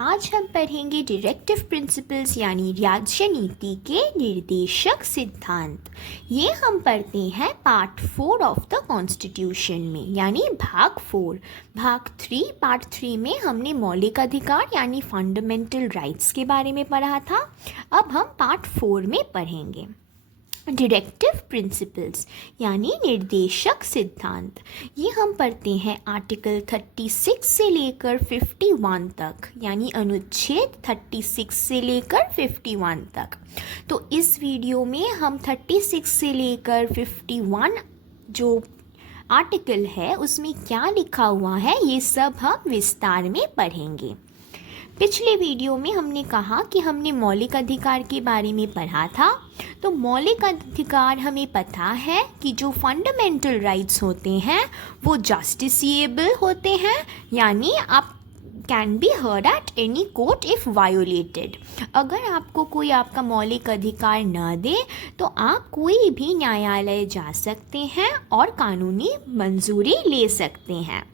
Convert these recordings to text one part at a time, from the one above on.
आज हम पढ़ेंगे डायरेक्टिव प्रिंसिपल्स यानी राज्य नीति के निर्देशक सिद्धांत। ये हम पढ़ते हैं पार्ट 4 ऑफ द कॉन्स्टिट्यूशन में, यानी भाग 4। भाग 3 पार्ट 3 में हमने मौलिक अधिकार यानी फंडामेंटल राइट्स के बारे में पढ़ा था। अब हम पार्ट 4 में पढ़ेंगे डायरेक्टिव प्रिंसिपल्स यानी निर्देशक सिद्धांत। ये हम पढ़ते हैं आर्टिकल 36 से लेकर 51 तक, यानी अनुच्छेद 36 से लेकर 51 तक। तो इस वीडियो में हम 36 से लेकर 51 जो आर्टिकल है उसमें क्या लिखा हुआ है ये सब हम विस्तार में पढ़ेंगे। पिछले वीडियो में हमने कहा कि हमने मौलिक अधिकार के बारे में पढ़ा था। तो मौलिक अधिकार हमें पता है कि जो फंडामेंटल राइट्स होते हैं वो जस्टिसिएबल होते हैं, यानी आप can be heard at any court if violated. अगर आपको कोई आपका मौलिक अधिकार न दे तो आप कोई भी न्यायालय जा सकते हैं और कानूनी मंजूरी ले सकते हैं।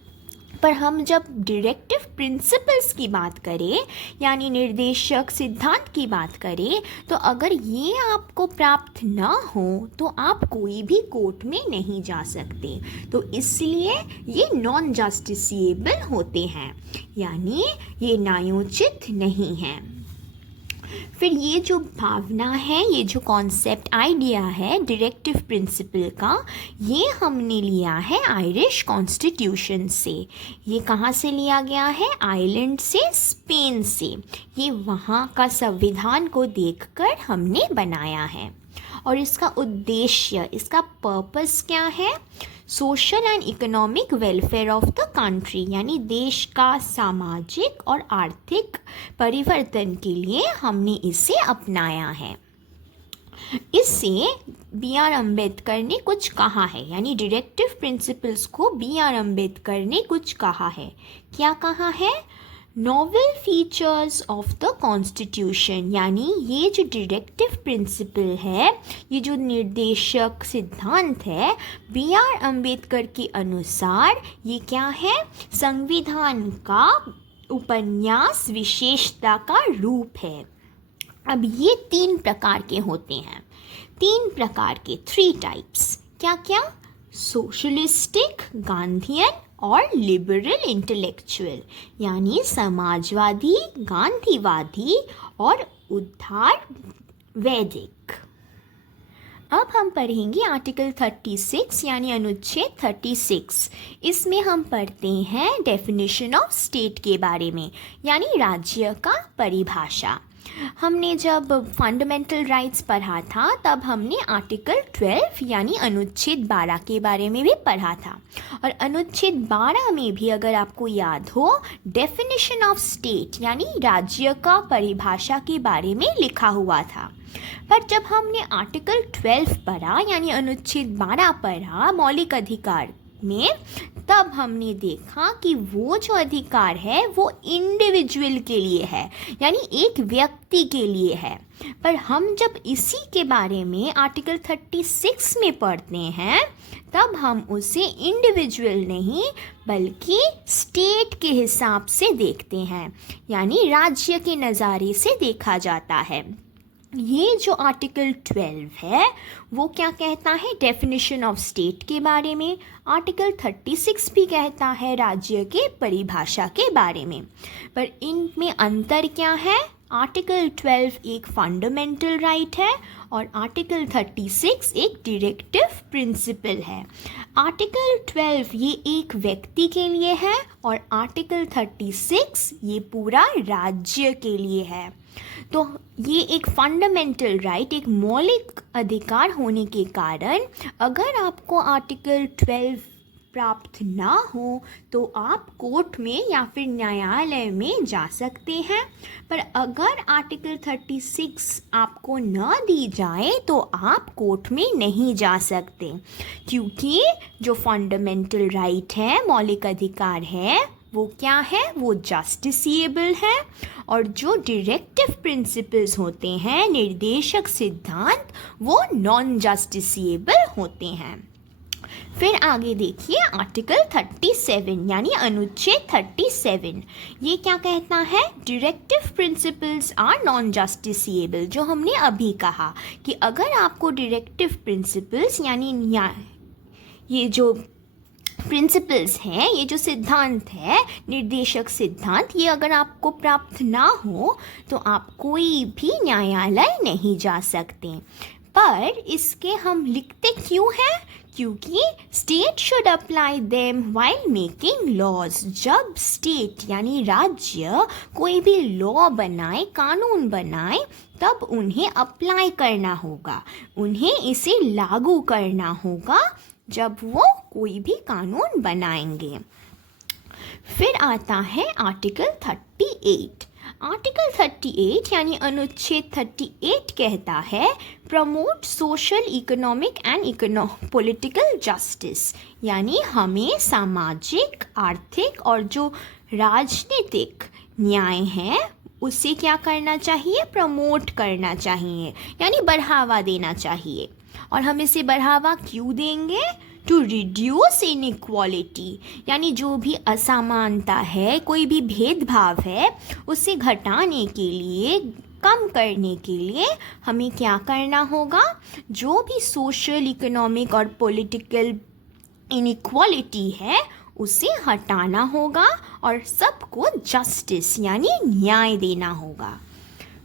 पर हम जब डायरेक्टिव प्रिंसिपल्स की बात करें यानी निर्देशक सिद्धांत की बात करें, तो अगर ये आपको प्राप्त ना हो तो आप कोई भी कोर्ट में नहीं जा सकते। तो इसलिए ये नॉन जस्टिसिएबल होते हैं, यानी ये न्यायोचित नहीं हैं। फिर ये जो भावना है, ये जो कॉन्सेप्ट आइडिया है डायरेक्टिव प्रिंसिपल का, ये हमने लिया है आयरिश कॉन्स्टिट्यूशन से। ये कहाँ से लिया गया है? आयरलैंड से, स्पेन से। ये वहाँ का संविधान को देखकर हमने बनाया है। और इसका उद्देश्य, इसका पर्पस क्या है? Social and economic welfare of the country, यानी देश का सामाजिक और आर्थिक परिवर्तन के लिए हमने इसे अपनाया है। इससे बी आर अम्बेडकर ने कुछ कहा है, यानी डायरेक्टिव प्रिंसिपल्स को बी आर अम्बेडकर ने कुछ कहा है। क्या कहा है? Novel features of the constitution, यानी ये जो डायरेक्टिव प्रिंसिपल है, ये जो निर्देशक सिद्धांत है, बी आर अम्बेडकर के अनुसार ये क्या है? संविधान का उपन्यास विशेषता का रूप है। अब ये 3 प्रकार के होते हैं, 3 प्रकार के, 3 टाइप्स। क्या क्या? सोशलिस्टिक, गांधीयन और लिबरल इंटेलेक्चुअल, यानी समाजवादी, गांधीवादी और उदार वैदिक। अब हम पढ़ेंगे आर्टिकल 36 यानी अनुच्छेद 36। इसमें हम पढ़ते हैं डेफिनेशन ऑफ स्टेट के बारे में, यानी राज्य का परिभाषा। हमने जब फंडामेंटल राइट्स पढ़ा था तब हमने आर्टिकल 12 यानी अनुच्छेद 12 के बारे में भी पढ़ा था। और अनुच्छेद 12 में भी अगर आपको याद हो, डेफिनेशन ऑफ स्टेट यानी राज्य का परिभाषा के बारे में लिखा हुआ था। पर जब हमने आर्टिकल 12 पढ़ा यानी अनुच्छेद 12 पढ़ा मौलिक अधिकार में, तब हमने देखा कि वो जो अधिकार है वो इंडिविजुअल के लिए है, यानी एक व्यक्ति के लिए है। पर हम जब इसी के बारे में आर्टिकल 36 में पढ़ते हैं तब हम उसे इंडिविजुअल नहीं बल्कि स्टेट के हिसाब से देखते हैं, यानी राज्य के नज़ारे से देखा जाता है। ये जो आर्टिकल 12 है वो क्या कहता है? डेफिनेशन ऑफ स्टेट के बारे में। आर्टिकल 36 भी कहता है राज्य के परिभाषा के बारे में। पर इनमें अंतर क्या है? आर्टिकल 12 एक फंडामेंटल राइट है और आर्टिकल 36 एक डायरेक्टिव प्रिंसिपल है। आर्टिकल 12 ये एक व्यक्ति के लिए है और आर्टिकल 36 ये पूरा राज्य के लिए है। तो ये एक फंडामेंटल राइट, एक मौलिक अधिकार होने के कारण अगर आपको आर्टिकल 12 प्राप्त ना हो तो आप कोर्ट में या फिर न्यायालय में जा सकते हैं। पर अगर आर्टिकल 36 आपको न दी जाए तो आप कोर्ट में नहीं जा सकते, क्योंकि जो फंडामेंटल राइट है, मौलिक अधिकार है, वो क्या है? वो जस्टिसिएबल है। और जो डायरेक्टिव प्रिंसिपल्स होते हैं, निर्देशक सिद्धांत, वो नॉन जस्टिसिएबल होते हैं। फिर आगे देखिए आर्टिकल 37 यानी अनुच्छेद 37। ये क्या कहता है? Directive principles are non justiciable. जो हमने अभी कहा कि अगर आपको डायरेक्टिव प्रिंसिपल्स यानी ये जो प्रिंसिपल्स हैं, ये जो सिद्धांत है, निर्देशक सिद्धांत, ये अगर आपको प्राप्त ना हो तो आप कोई भी न्यायालय नहीं जा सकते। पर इसके हम लिखते क्यों हैं? क्योंकि state should apply them while making laws. जब स्टेट यानी राज्य कोई भी लॉ बनाए, कानून बनाए, तब उन्हें अप्लाई करना होगा, उन्हें इसे लागू करना होगा जब वो कोई भी कानून बनाएंगे। फिर आता है आर्टिकल 38। आर्टिकल 38 यानी अनुच्छेद 38 कहता है promote social, economic and political justice. यानी हमें सामाजिक, आर्थिक और जो राजनीतिक न्याय है उसे क्या करना चाहिए? प्रमोट करना चाहिए, यानी बढ़ावा देना चाहिए। और हम इसे बढ़ावा क्यों देंगे? टू रिड्यूस इनइक्वालिटी, यानी जो भी असमानता है, कोई भी भेदभाव है, उसे घटाने के लिए, कम करने के लिए हमें क्या करना होगा? जो भी सोशल, इकोनॉमिक और पॉलिटिकल इनइक्वालिटी है उसे हटाना होगा और सबको जस्टिस यानी न्याय देना होगा।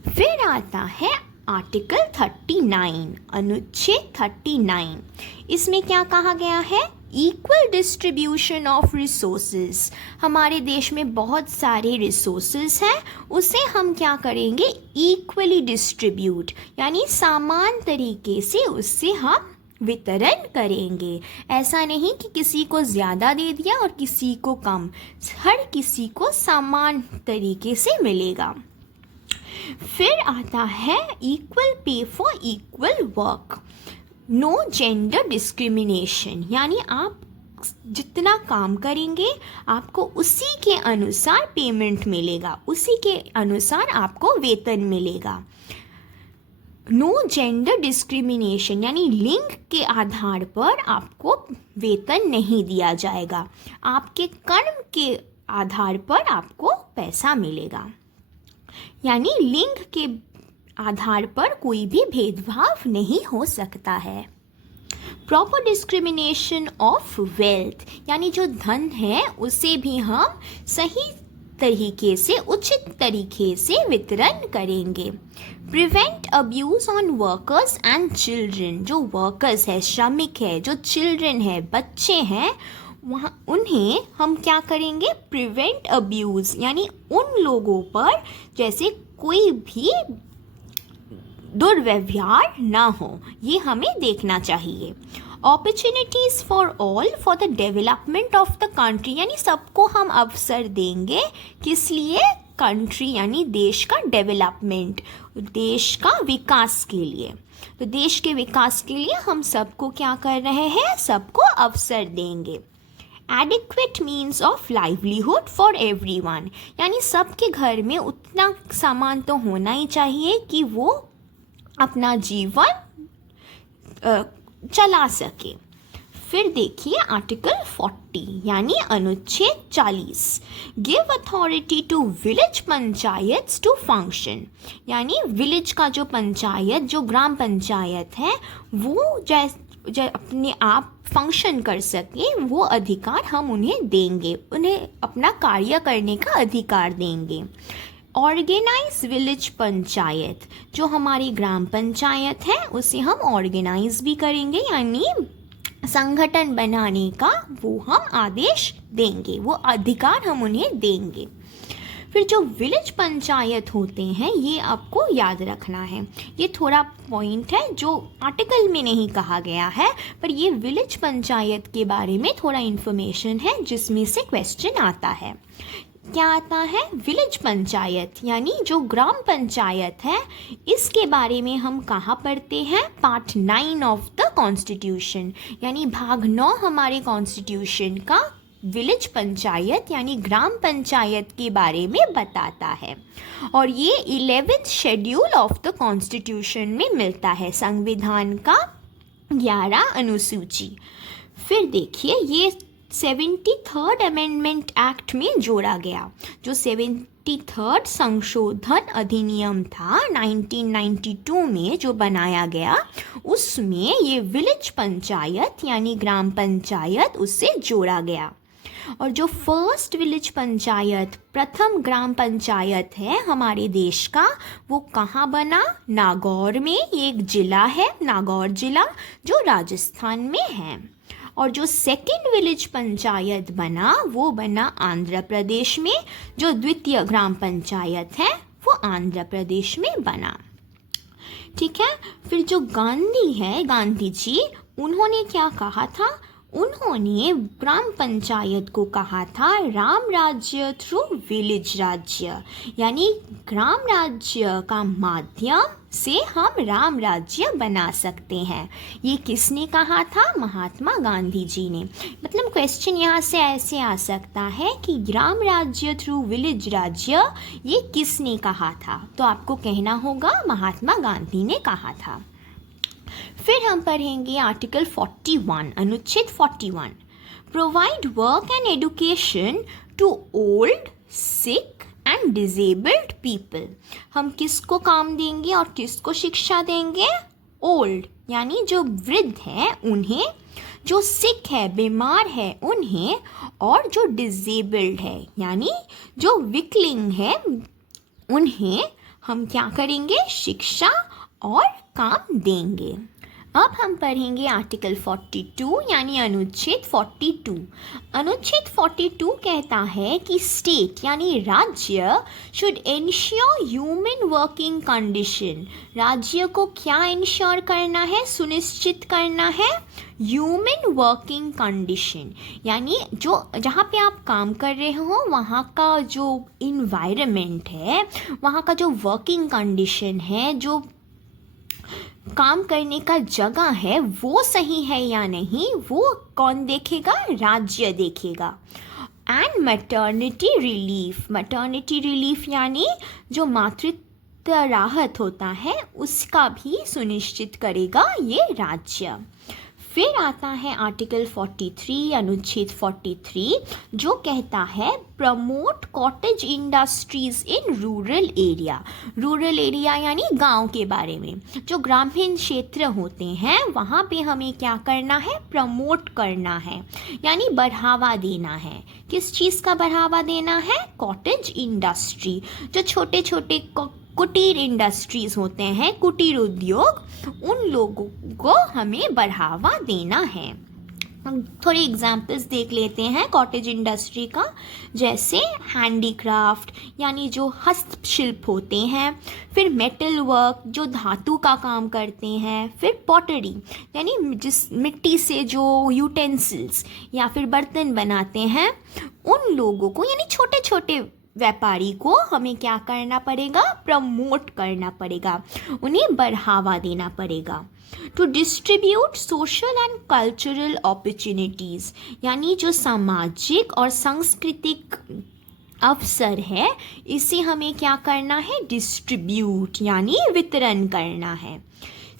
फिर आता है आर्टिकल 39, अनुच्छेद 39। इसमें क्या कहा गया है? Equal distribution of resources. हमारे देश में बहुत सारे रिसोर्सेज हैं, उसे हम क्या करेंगे? इक्वली डिस्ट्रीब्यूट, यानी समान तरीके से उससे हम वितरण करेंगे। ऐसा नहीं कि किसी को ज़्यादा दे दिया और किसी को कम, हर किसी को समान तरीके से मिलेगा। फिर आता है equal pay for equal work, no gender discrimination, यानी आप जितना काम करेंगे आपको उसी के अनुसार पेमेंट मिलेगा, उसी के अनुसार आपको वेतन मिलेगा। नो जेंडर डिस्क्रिमिनेशन यानी लिंग के आधार पर आपको वेतन नहीं दिया जाएगा, आपके कर्म के आधार पर आपको पैसा मिलेगा। यानी लिंग के आधार पर कोई भी भेदभाव नहीं हो सकता है। प्रॉपर डिस्क्रिमिनेशन ऑफ वेल्थ, यानी जो धन है उसे भी हम सही तरीके से, उचित तरीके से वितरण करेंगे। Prevent abuse on workers and children, जो वर्कर्स है, श्रमिक है, जो चिल्ड्रन है, बच्चे हैं, वहाँ उन्हें हम क्या करेंगे? प्रिवेंट अब्यूज़, यानी उन लोगों पर जैसे कोई भी दुर्व्यवहार ना हो, ये हमें देखना चाहिए। Opportunities for all for the development of the country, यानी सबको हम अवसर देंगे, किस लिए? कंट्री यानी देश का डेवलपमेंट, देश का विकास के लिए। तो देश के विकास के लिए हम सबको क्या कर रहे हैं? सबको अवसर देंगे। Adequate means of livelihood for everyone, यानी सबके घर में उतना सामान तो होना ही चाहिए कि वो अपना जीवन चला सके। फिर देखिए आर्टिकल 40 यानी अनुच्छेद 40, give authority to village panchayat to function, यानी विलेज का जो पंचायत, जो ग्राम पंचायत है, वो जैसे अपने आप फंक्शन कर सके, वो अधिकार हम उन्हें देंगे, उन्हें अपना कार्य करने का अधिकार देंगे। ऑर्गेनाइज विलेज पंचायत, जो हमारी ग्राम पंचायत है उसे हम ऑर्गेनाइज भी करेंगे, यानी संगठन बनाने का वो हम आदेश देंगे, वो अधिकार हम उन्हें देंगे। फिर जो विलेज पंचायत होते हैं ये आपको याद रखना है, ये थोड़ा पॉइंट है जो आर्टिकल में नहीं कहा गया है, पर ये विलेज पंचायत के बारे में थोड़ा इन्फॉर्मेशन है जिसमें से क्वेश्चन आता है। क्या आता है? विलेज पंचायत यानी जो ग्राम पंचायत है, इसके बारे में हम कहाँ पढ़ते हैं? पार्ट 9 ऑफ द कॉन्स्टिट्यूशन, यानी भाग 9 हमारे कॉन्स्टिट्यूशन का विलेज पंचायत यानी ग्राम पंचायत के बारे में बताता है। और ये 11th schedule of the constitution में मिलता है, संविधान का 11 अनुसूची। फिर देखिए ये 73rd अमेंडमेंट एक्ट में जोड़ा गया। जो 73rd संशोधन अधिनियम था 1992 में जो बनाया गया, उसमें ये विलेज पंचायत यानी ग्राम पंचायत उससे जोड़ा गया। और जो फर्स्ट विलेज पंचायत, प्रथम ग्राम पंचायत है हमारे देश का, वो कहाँ बना? नागौर में। एक जिला है नागौर जिला जो राजस्थान में है। और जो सेकंड विलेज पंचायत बना वो बना आंध्र प्रदेश में। जो द्वितीय ग्राम पंचायत है वो आंध्र प्रदेश में बना। ठीक है। फिर जो गांधी है, गांधी जी, उन्होंने क्या कहा था? उन्होंने ग्राम पंचायत को कहा था राम राज्य थ्रू विलेज राज्य, यानी ग्राम राज्य का माध्यम से हम राम राज्य बना सकते हैं। ये किसने कहा था? महात्मा गांधी जी ने। मतलब क्वेश्चन यहाँ से ऐसे आ सकता है कि राम राज्य थ्रू विलेज राज्य ये किसने कहा था? तो आपको कहना होगा महात्मा गांधी ने कहा था। फिर हम पढ़ेंगे आर्टिकल 41, अनुच्छेद 41, provide work and education to old, sick and disabled people. हम किसको काम देंगे और किसको शिक्षा देंगे? ओल्ड यानी जो वृद्ध है उन्हें, जो सिक है बीमार है उन्हें, और जो डिजेबल्ड है यानी जो विकलांग है उन्हें हम क्या करेंगे? शिक्षा और काम देंगे। अब हम पढ़ेंगे आर्टिकल 42 यानी अनुच्छेद 42। अनुच्छेद 42 कहता है कि स्टेट यानी राज्य should ensure human working condition. राज्य को क्या इंश्योर करना है? सुनिश्चित करना है ह्यूमन वर्किंग कंडीशन, यानी जो जहाँ पे आप काम कर रहे हो वहाँ का जो इन्वायरमेंट है, वहाँ का जो वर्किंग कंडीशन है, जो काम करने का जगह है वो सही है या नहीं, वो कौन देखेगा? राज्य देखेगा। And maternity relief, maternity relief यानी जो मातृत्व राहत होता है उसका भी सुनिश्चित करेगा ये राज्य। फिर आता है आर्टिकल 43 अनुच्छेद 43 जो कहता है promote cottage industries in rural area. Rural area यानी गांव के बारे में। जो ग्रामीण क्षेत्र होते हैं वहाँ पे हमें क्या करना है? प्रमोट करना है, यानी बढ़ावा देना है। किस चीज़ का बढ़ावा देना है? Cottage industry. जो छोटे छोटे कुटीर इंडस्ट्रीज़ होते हैं, कुटीर उद्योग, उन लोगों को हमें बढ़ावा देना है। हम थोड़े एग्जाम्पल्स देख लेते हैं कॉटेज इंडस्ट्री का, जैसे हैंडीक्राफ्ट यानी जो हस्तशिल्प होते हैं, फिर मेटल वर्क जो धातु का काम करते हैं, फिर पॉटरी यानी जिस मिट्टी से जो यूटेंसिल्स या फिर बर्तन बनाते हैं, उन लोगों को यानी छोटे छोटे व्यापारी को हमें क्या करना पड़ेगा? प्रमोट करना पड़ेगा, उन्हें बढ़ावा देना पड़ेगा। To distribute social and cultural opportunities यानी जो सामाजिक और सांस्कृतिक अवसर है इसे हमें क्या करना है? डिस्ट्रीब्यूट यानी वितरण करना है।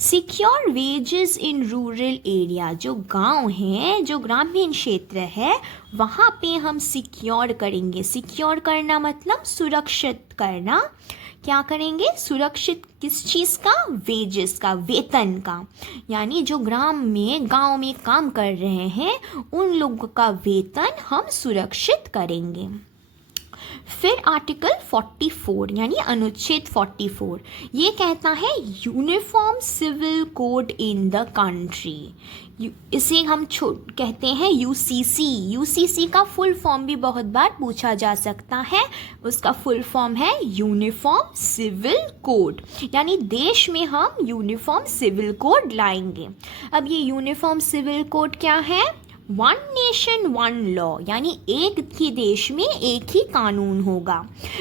Secure wages in rural area, जो गांव हैं, जो ग्रामीण क्षेत्र है वहाँ पे हम सिक्योर करेंगे। सिक्योर करना मतलब सुरक्षित करना। क्या करेंगे? सुरक्षित किस चीज़ का? वेजेस का, वेतन का, यानी जो गांव में काम कर रहे हैं उन लोगों का वेतन हम सुरक्षित करेंगे। फिर आर्टिकल 44 यानी अनुच्छेद 44 ये कहता है uniform civil code in the country. इसे हम कहते हैं यूसीसी। यूसीसी का फुल फॉर्म भी बहुत बार पूछा जा सकता है। उसका फुल फॉर्म है यूनिफॉर्म सिविल कोड, यानी देश में हम यूनिफॉर्म सिविल कोड लाएंगे। अब ये यूनिफॉर्म सिविल कोड क्या है? वन नेशन वन लॉ, यानी एक ही देश में एक ही कानून होगा।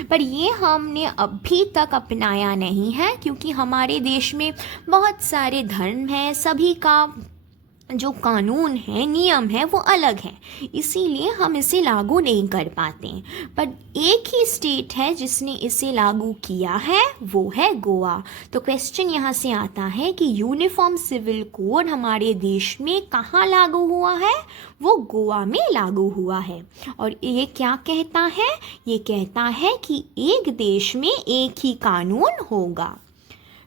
पर ये हमने अभी तक अपनाया नहीं है क्योंकि हमारे देश में बहुत सारे धर्म हैं, सभी का जो कानून है, नियम है, वो अलग है, इसीलिए हम इसे लागू नहीं कर पाते। पर एक ही स्टेट है जिसने इसे लागू किया है, वो है गोवा। तो क्वेश्चन यहाँ से आता है कि यूनिफॉर्म सिविल कोड हमारे देश में कहाँ लागू हुआ है? वो गोवा में लागू हुआ है। और ये क्या कहता है? ये कहता है कि एक देश में एक ही कानून होगा।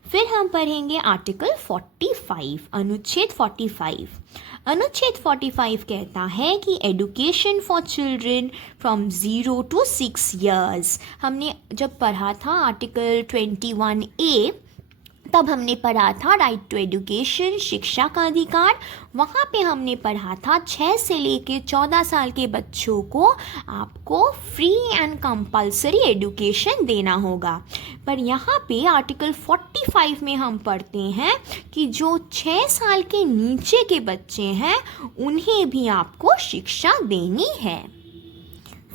फिर हम पढ़ेंगे आर्टिकल 45, अनुच्छेद 45। अनुच्छेद 45 कहता है कि education for children from 0 to 6 years। हमने जब पढ़ा था आर्टिकल 21A, तब हमने पढ़ा था राइट टू एजुकेशन, शिक्षा का अधिकार। वहाँ पे हमने पढ़ा था 6 से लेके 14 साल के बच्चों को आपको फ्री एंड कंपलसरी एजुकेशन देना होगा। पर यहाँ पे आर्टिकल 45 में हम पढ़ते हैं कि जो 6 साल के नीचे के बच्चे हैं उन्हें भी आपको शिक्षा देनी है।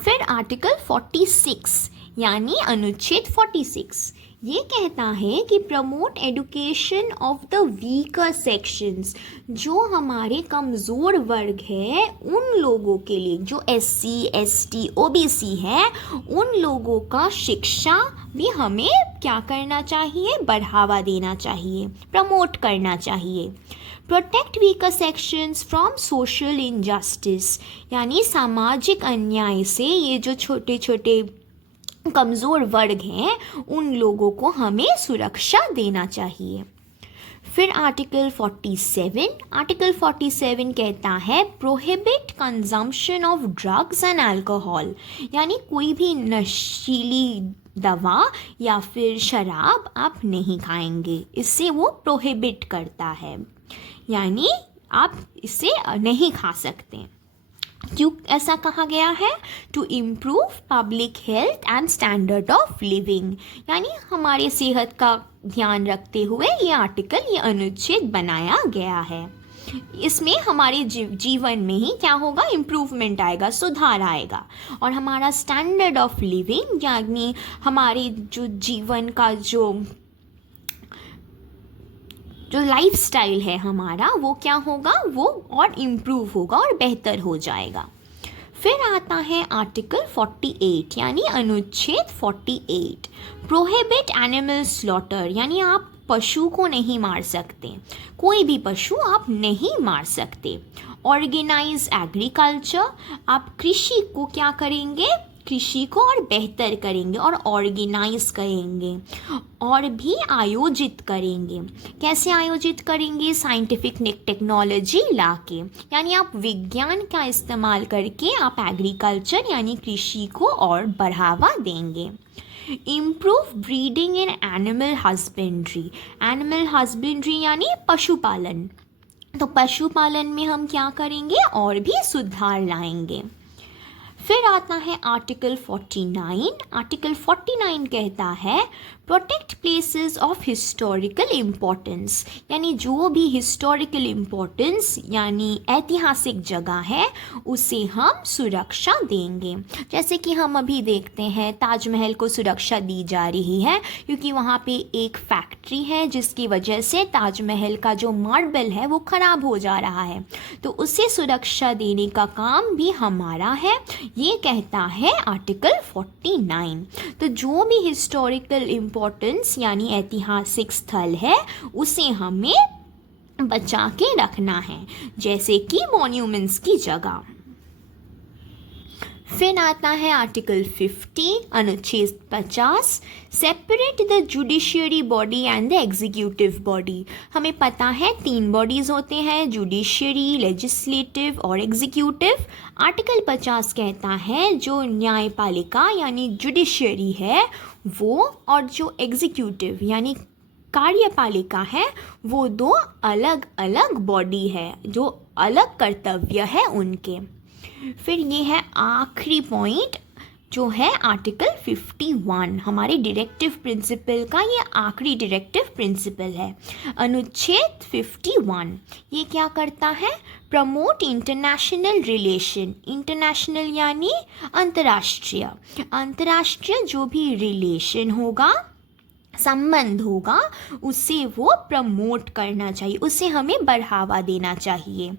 फिर आर्टिकल 46 यानी अनुच्छेद 46 ये कहता है कि promote education of the weaker sections. जो हमारे कमज़ोर वर्ग है उन लोगों के लिए, जो SC, ST, OBC है, उन लोगों का शिक्षा भी हमें क्या करना चाहिए? बढ़ावा देना चाहिए, प्रमोट करना चाहिए। Protect weaker sections from social injustice, यानी सामाजिक अन्याय से ये जो छोटे छोटे कमज़ोर वर्ग हैं उन लोगों को हमें सुरक्षा देना चाहिए। फिर आर्टिकल 47 कहता है prohibit consumption of drugs and alcohol, यानी कोई भी नशीली दवा या फिर शराब आप नहीं खाएंगे, इससे वो प्रोहिबिट करता है, यानी आप इसे नहीं खा सकते। क्यों ऐसा कहा गया है? To improve public health and standard of living, यानी हमारे सेहत का ध्यान रखते हुए ये आर्टिकल, ये अनुच्छेद बनाया गया है। इसमें हमारे जीवन में ही क्या होगा? इम्प्रूवमेंट आएगा, सुधार आएगा, और हमारा स्टैंडर्ड ऑफ लिविंग यानी हमारे जो जीवन का जो लाइफस्टाइल है हमारा, वो क्या होगा? वो और इम्प्रूव होगा और बेहतर हो जाएगा। फिर आता है आर्टिकल 48 यानी अनुच्छेद 48, प्रोहिबिट एनिमल स्लॉटर, यानी आप पशु को नहीं मार सकते, कोई भी पशु आप नहीं मार सकते। ऑर्गेनाइज एग्रीकल्चर, आप कृषि को क्या करेंगे? कृषि को और बेहतर करेंगे और ऑर्गेनाइज करेंगे और भी आयोजित करेंगे। कैसे आयोजित करेंगे? साइंटिफिक टेक्नोलॉजी लाके, यानी आप विज्ञान का इस्तेमाल करके आप एग्रीकल्चर यानी कृषि को और बढ़ावा देंगे। Improve breeding in animal husbandry, animal husbandry यानी पशुपालन, तो पशुपालन में हम क्या करेंगे? और भी सुधार लाएंगे। फिर आता है आर्टिकल 49। आर्टिकल 49 कहता है protect places of historical importance, यानी जो भी हिस्टोरिकल इम्पोर्टेंस यानी ऐतिहासिक जगह है उसे हम सुरक्षा देंगे। जैसे कि हम अभी देखते हैं ताजमहल को सुरक्षा दी जा रही है क्योंकि वहाँ पे एक फैक्ट्री है जिसकी वजह से ताजमहल का जो मार्बल है वो ख़राब हो जा रहा है, तो उसे सुरक्षा देने का काम भी हमारा है, ये कहता है आर्टिकल 49। तो जो भी हिस्टोरिकल इम्पोर्टेंस यानी ऐतिहासिक स्थल है उसे हमें बचा के रखना है, जैसे कि मॉन्यूमेंट्स की जगह। फिर आता है आर्टिकल 50 अनुच्छेद 50, separate the judiciary body and the executive body. हमें पता है 3 बॉडीज़ होते हैं, जुडिशियरी, लेजिस्लेटिव और एग्जीक्यूटिव। आर्टिकल 50 कहता है जो न्यायपालिका यानी जुडिशियरी है वो और जो एग्जीक्यूटिव यानी कार्यपालिका है वो 2 अलग अलग बॉडी है, जो अलग कर्तव्य है उनके। फिर ये है आखिरी पॉइंट जो है आर्टिकल 51, हमारे डायरेक्टिव प्रिंसिपल का ये आखिरी डायरेक्टिव प्रिंसिपल है, अनुच्छेद 51। ये क्या करता है? प्रमोट इंटरनेशनल रिलेशन, इंटरनेशनल यानी अंतर्राष्ट्रीय, अंतर्राष्ट्रीय जो भी रिलेशन होगा, संबंध होगा उसे वो प्रमोट करना चाहिए, उसे हमें बढ़ावा देना चाहिए।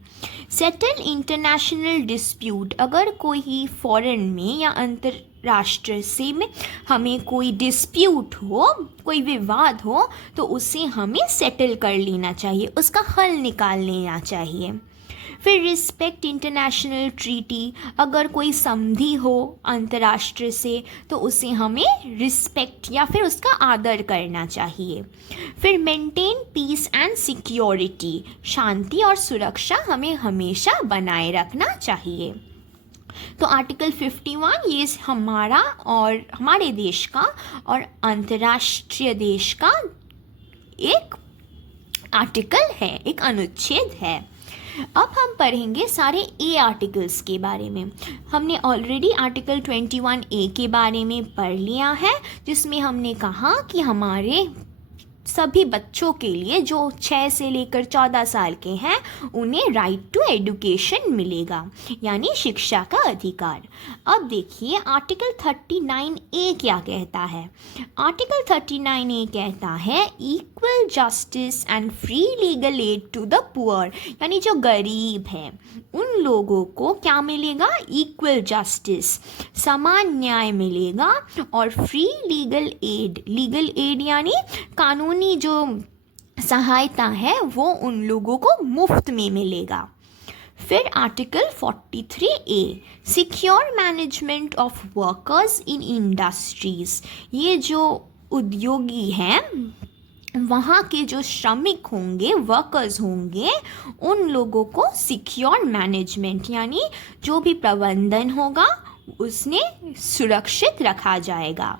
सेटल इंटरनेशनल डिस्प्यूट, अगर कोई फॉरेन में या अंतर्राष्ट्रीय से में हमें कोई डिस्प्यूट हो, कोई विवाद हो, तो उसे हमें सेटल कर लेना चाहिए, उसका हल निकाल लेना चाहिए। फिर रिस्पेक्ट इंटरनेशनल ट्रीटी, अगर कोई संधि हो अंतर्राष्ट्रीय से तो उसे हमें रिस्पेक्ट या फिर उसका आदर करना चाहिए। फिर मेंटेन पीस एंड सिक्योरिटी, शांति और सुरक्षा हमें हमेशा बनाए रखना चाहिए। तो आर्टिकल 51 ये हमारा और हमारे देश का और अंतर्राष्ट्रीय देश का एक आर्टिकल है, एक अनुच्छेद है। अब हम पढ़ेंगे सारे ए आर्टिकल्स के बारे में। हमने ऑलरेडी आर्टिकल 21A के बारे में पढ़ लिया है, जिसमें हमने कहा कि हमारे सभी बच्चों के लिए जो 6 से लेकर 14 साल के हैं उन्हें राइट टू एजुकेशन मिलेगा, यानी शिक्षा का अधिकार। अब देखिए आर्टिकल 39A क्या कहता है। आर्टिकल 39A कहता है equal justice and free legal aid to the poor, यानी जो गरीब हैं उन लोगों को क्या मिलेगा, इक्वल जस्टिस, समान न्याय मिलेगा, और फ्री लीगल एड यानी कानूनी जो सहायता है वो उन लोगों को मुफ्त में मिलेगा। फिर article 43A secure management of workers in industries, ये जो उद्योगी हैं वहाँ के जो श्रमिक होंगे, वर्कर्स होंगे, उन लोगों को सिक्योर मैनेजमेंट यानी जो भी प्रबंधन होगा उसने सुरक्षित रखा जाएगा।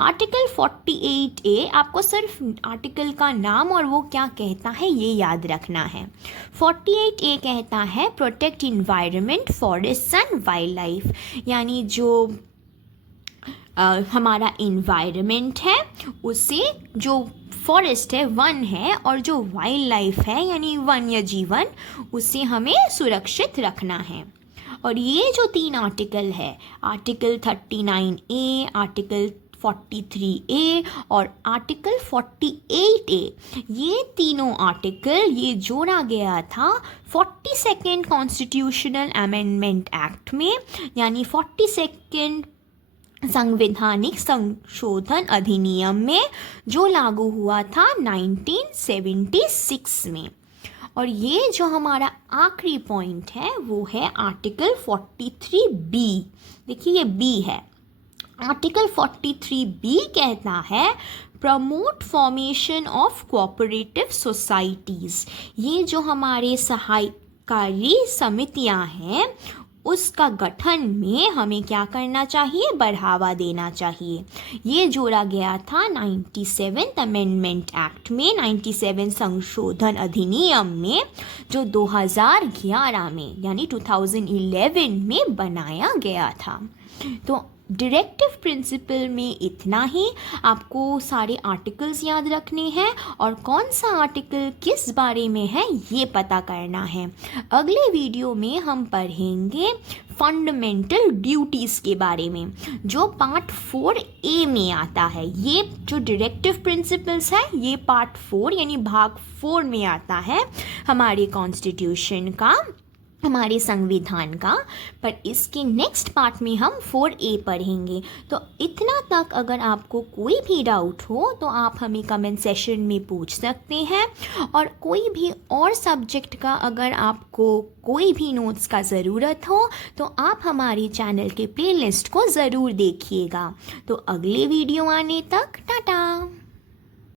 आर्टिकल 48A, आपको सिर्फ आर्टिकल का नाम और वो क्या कहता है ये याद रखना है। 48A कहता है protect environment, forest and wild life, यानी जो हमारा इन्वायरमेंट है उसे, जो फॉरेस्ट है वन है, और जो वाइल्ड लाइफ है यानी वन्य जीवन, उसे हमें सुरक्षित रखना है। और ये जो 3 आर्टिकल है, आर्टिकल 39A, आर्टिकल 43A और आर्टिकल 48A, ये तीनों आर्टिकल ये जोड़ा गया था 42nd कॉन्स्टिट्यूशनल अमेंडमेंट एक्ट में, यानी 42nd संवैधानिक संशोधन अधिनियम में, जो लागू हुआ था 1976 में। और ये जो हमारा आखिरी पॉइंट है वो है आर्टिकल 43B। देखिए ये B है। आर्टिकल 43B कहता है promote formation of cooperative societies, ये जो हमारे सहायकारी समितियां हैं उसका गठन में हमें क्या करना चाहिए, बढ़ावा देना चाहिए। ये जोड़ा गया था 97th अमेंडमेंट एक्ट में, 97 संशोधन अधिनियम में, जो 2011 में यानी 2011 में बनाया गया था। तो डायरेक्टिव प्रिंसिपल में इतना ही। आपको सारे आर्टिकल्स याद रखने हैं और कौन सा आर्टिकल किस बारे में है ये पता करना है। अगले वीडियो में हम पढ़ेंगे फंडामेंटल ड्यूटीज़ के बारे में, जो पार्ट 4A में आता है। ये जो डायरेक्टिव प्रिंसिपल्स है ये पार्ट 4 यानी भाग 4 में आता है हमारे कॉन्स्टिट्यूशन का, हमारे संविधान का। पर इसके नेक्स्ट पार्ट में हम 4A पढ़ेंगे। तो इतना तक अगर आपको कोई भी डाउट हो तो आप हमें कमेंट सेशन में पूछ सकते हैं, और कोई भी और सब्जेक्ट का अगर आपको कोई भी नोट्स का ज़रूरत हो तो आप हमारे चैनल के प्लेलिस्ट को ज़रूर देखिएगा। तो अगले वीडियो आने तक टाटा।